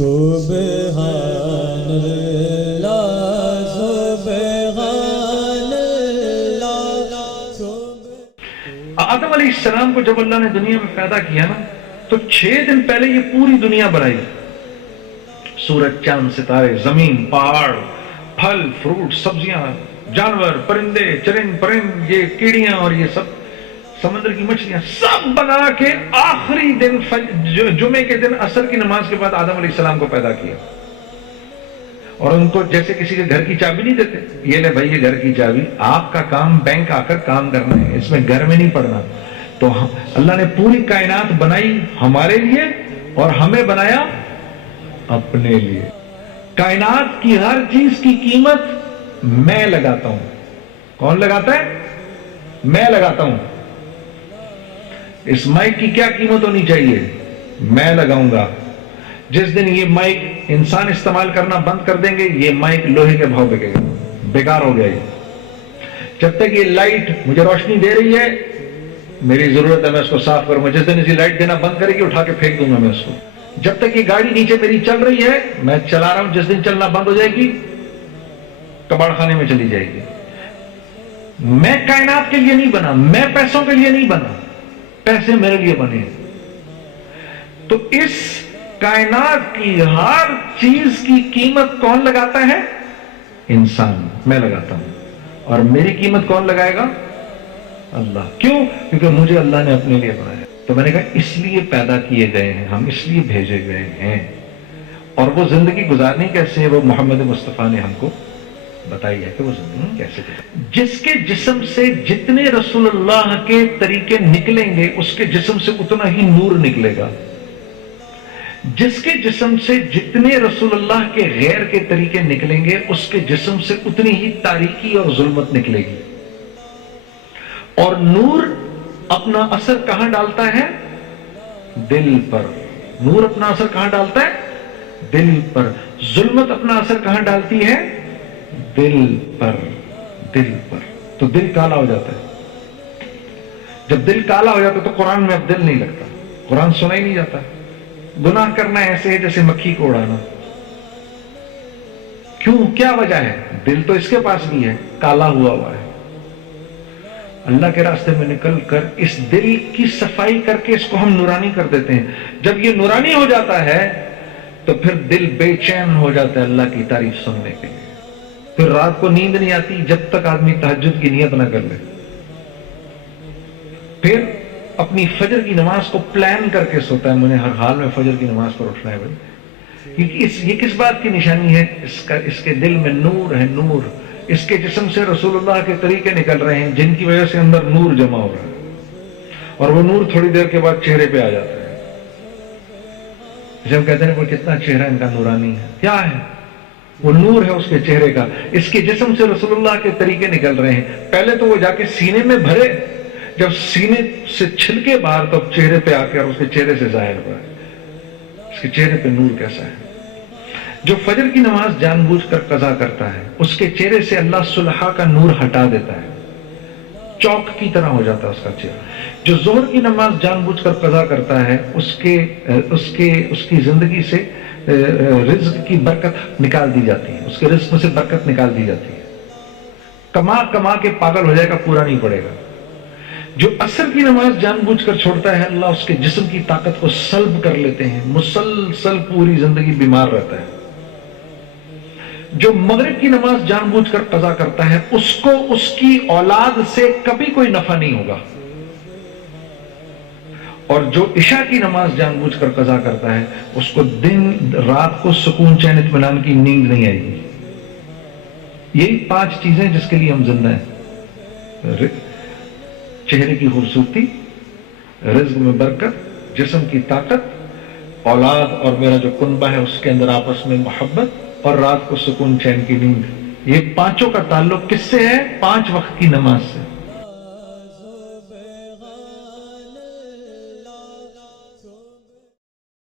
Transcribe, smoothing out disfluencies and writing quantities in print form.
سبحان اللہ سبحان اللہ آدم علیہ السلام کو جب اللہ نے دنیا میں پیدا کیا نا تو 6 دن پہلے یہ پوری دنیا بنائی. سورج، چاند، ستارے، زمین، پہاڑ، پھل، فروٹ، سبزیاں، جانور، پرندے، چرند پرند، یہ کیڑیاں اور یہ سب سمندر کی مچھلیاں سب بنا کے آخری دن جمعے کے دن عصر کی نماز کے بعد آدم علیہ السلام کو پیدا کیا. اور ان کو جیسے کسی کے گھر کی چابی نہیں دیتے، یہ لے بھائی یہ گھر کی چابی، آپ کا کام بینک آ کر کام کرنا ہے، اس میں گھر میں نہیں پڑنا. تو اللہ نے پوری کائنات بنائی ہمارے لیے اور ہمیں بنایا اپنے لیے. کائنات کی ہر چیز کی قیمت میں لگاتا ہوں. کون لگاتا ہے؟ میں لگاتا ہوں. اس مائک کی کیا قیمت ہونی چاہیے؟ میں لگاؤں گا. جس دن یہ مائک انسان استعمال کرنا بند کر دیں گے یہ مائک لوہے کے بھاؤ بکے گا، بیکار ہو گیا. یہ جب تک یہ لائٹ مجھے روشنی دے رہی ہے میری ضرورت ہے میں اس کو صاف کروں گا. جس دن اسی لائٹ دینا بند کرے گی اٹھا کے پھینک دوں گا میں اس کو. جب تک یہ گاڑی نیچے میری چل رہی ہے میں چلا رہا ہوں، جس دن چلنا بند ہو جائے گی کباڑ خانے میں چلی جائے گی. میں کائنات کے لیے نہیں بنا، میں پیسوں کے لیے نہیں بنا، پیسے میرے لیے بنے. تو اس کائنات کی ہر چیز کی قیمت کون لگاتا ہے؟ انسان. میں لگاتا ہوں. اور میری قیمت کون لگائے گا؟ اللہ. کیوں؟ کیونکہ مجھے اللہ نے اپنے لیے بنایا. تو میں نے کہا اس لیے پیدا کیے گئے ہیں ہم، اس لیے بھیجے گئے ہیں. اور وہ زندگی گزارنی کیسے ہے وہ محمد مصطفیٰ نے ہم کو بتائی ہے کہ وہ زندگی کیسے گزارنی. جس کے جسم سے جتنے رسول اللہ کے طریقے نکلیں گے اس کے جسم سے اتنا ہی نور نکلے گا. جس کے جسم سے جتنے رسول اللہ کے غیر کے طریقے نکلیں گے اس کے جسم سے اتنی ہی تاریکی اور ظلمت نکلے گی. اور نور اپنا اثر کہاں ڈالتا ہے؟ دل پر. نور اپنا اثر کہاں ڈالتا ہے؟ دل پر. ظلمت اپنا اثر کہاں ڈالتی ہے؟ دل پر. دل پر. تو دل کالا ہو جاتا ہے. جب دل کالا ہو جاتا ہے تو قرآن میں اب دل نہیں لگتا، قرآن سنا ہی نہیں جاتا. گناہ کرنا ایسے ہے جیسے مکھی کو اڑانا. کیوں؟ کیا وجہ ہے؟ دل تو اس کے پاس بھی ہے، کالا ہوا ہوا ہے. اللہ کے راستے میں نکل کر اس دل کی صفائی کر کے اس کو ہم نورانی کر دیتے ہیں. جب یہ نورانی ہو جاتا ہے تو پھر دل بے چین ہو جاتا ہے اللہ کی تعریف سننے کے لیے. پھر رات کو نیند نہیں آتی جب تک آدمی تہجد کی نیت نہ کر لے. پھر اپنی فجر کی نماز کو پلان کر کے سوتا ہے، مجھے ہر حال میں فجر کی نماز پر اٹھنا ہے بھائی. کیونکہ یہ کس بات کی نشانی ہے؟ اس کے دل میں نور ہے. نور اس کے جسم سے رسول اللہ کے طریقے نکل رہے ہیں جن کی وجہ سے اندر نور جمع ہو رہا ہے. اور وہ نور تھوڑی دیر کے بعد چہرے پہ آ جاتا ہے. جب کہتے ہیں وہ کتنا چہرہ ان کا نورانی ہے، کیا ہے؟ وہ نور ہے اس کے چہرے کا. اس کے جسم سے رسول اللہ کے طریقے نکل رہے ہیں. پہلے تو وہ جا کے سینے میں بھرے، جب سینے سے چھلکے باہر تو چہرے پہ آ کے اور اس کے چہرے سے ظاہر ہوا ہے. اس کے چہرے پہ نور کیسا ہے؟ جو فجر کی نماز جان بوجھ کر قضا کرتا ہے اس کے چہرے سے اللہ صلحہ کا نور ہٹا دیتا ہے، چوک کی طرح ہو جاتا ہے اس کا چہرہ. جو ظہر کی نماز جان بوجھ کر قضا کرتا ہے اس کی زندگی سے رزق کی برکت نکال دی جاتی ہے، اس کے رزق سے برکت نکال دی جاتی ہے. کما کے پاگل ہو جائے گا، پورا نہیں پڑے گا. جو عصر کی نماز جان بوجھ کر چھوڑتا ہے اللہ اس کے جسم کی طاقت کو سلب کر لیتے ہیں، مسلسل پوری زندگی بیمار رہتا ہے. جو مغرب کی نماز جان بوجھ کر قضا کرتا ہے اس کو اس کی اولاد سے کبھی کوئی نفع نہیں ہوگا. اور جو عشاء کی نماز جان بوجھ کر قضا کرتا ہے اس کو دن رات کو سکون چین اطمینان کی نیند نہیں آئے گی. یہی 5 چیزیں جس کے لیے ہم زندہ ہیں: چہرے کی خوبصورتی، رزق میں برکت، جسم کی طاقت، اولاد اور میرا جو کنبہ ہے اس کے اندر آپس میں محبت، اور رات کو سکون چین کی نیند. یہ 5 کا تعلق کس سے ہے؟ 5 وقت کی نماز سے.